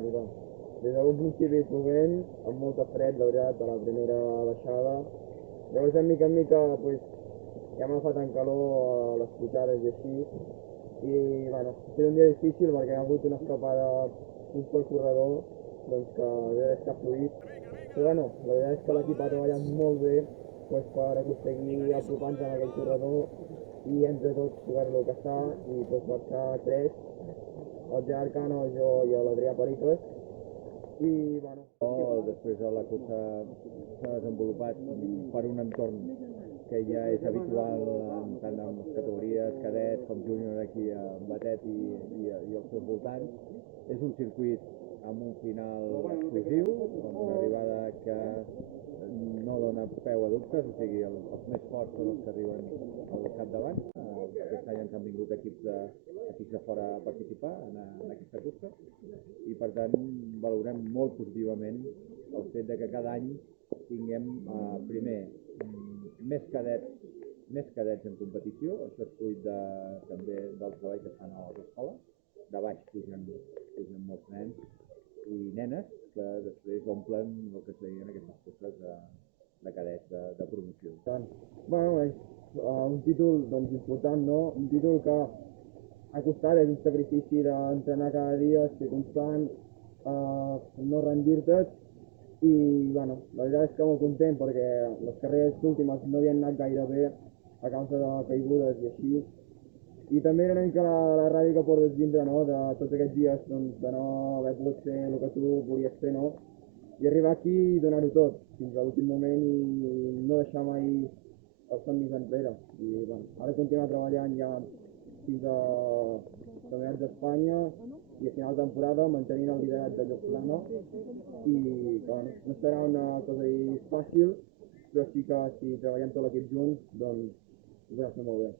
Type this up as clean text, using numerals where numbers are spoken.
i tant. Des d'un principi plovent, amb molta fred, la veritat, a la primera baixada. Llavors, de mica en mica, pues, ja m'ha agafat en calor a les pujades i així. I, bueno, ha sigut un dia difícil perquè hi ha hagut una escapada dins pel corredor, doncs que la veritat és que ha fluït. Però, bueno, la veritat és que l'equip ha treballat molt bé pues, per aconseguir apropar-nos en aquell corredor i entre tots jugar-lo a caçar i pues, marxar a 3, el Gerard Cano, jo i l'Adrià Pericles. I, bueno... Després de la cursa s'ha desenvolupat per un entorn que ja és habitual tant en categories cadets com júnior aquí a Batet i als seus voltants. És un circuit amb un final explosiu, amb una arribada que no dona peu a dubtes, o sigui, els més forts són els que arriben al capdavant. Aquest any ens han vingut equips de fora a participar en aquesta cursa i per tant valorem molt positivament el fet de que cada any tinguem primer més cadets en competició. Això és fruit també del treball que es fan a les escoles. De baix pugen molts nens i nenes que després omplen el que serien aquestes curses de cadets de promoció. Bueno, un títol doncs, important, no? Un títol que ha costat, és un sacrifici d'entrenar cada dia, ser constant, no rendir-te i bueno, la veritat és que molt content perquè les carreres últimes no havien anat gaire bé a causa de caigudes i així. I també era una mica la ràdio que portes dintre, no?, de tots aquests dies doncs, de no haver pogut fer el que tu volies fer, no? I arribar aquí i donar-ho tot fins a l'últim moment i no deixar mai els somnis enrere. I bueno, ara continuar treballant ja fins a campionats d'Espanya i a final de temporada mantenint el liderat de Lloclana i bueno, no serà una cosa fàcil, però sí que si treballem tot l'equip junts doncs ho podrà fer molt bé.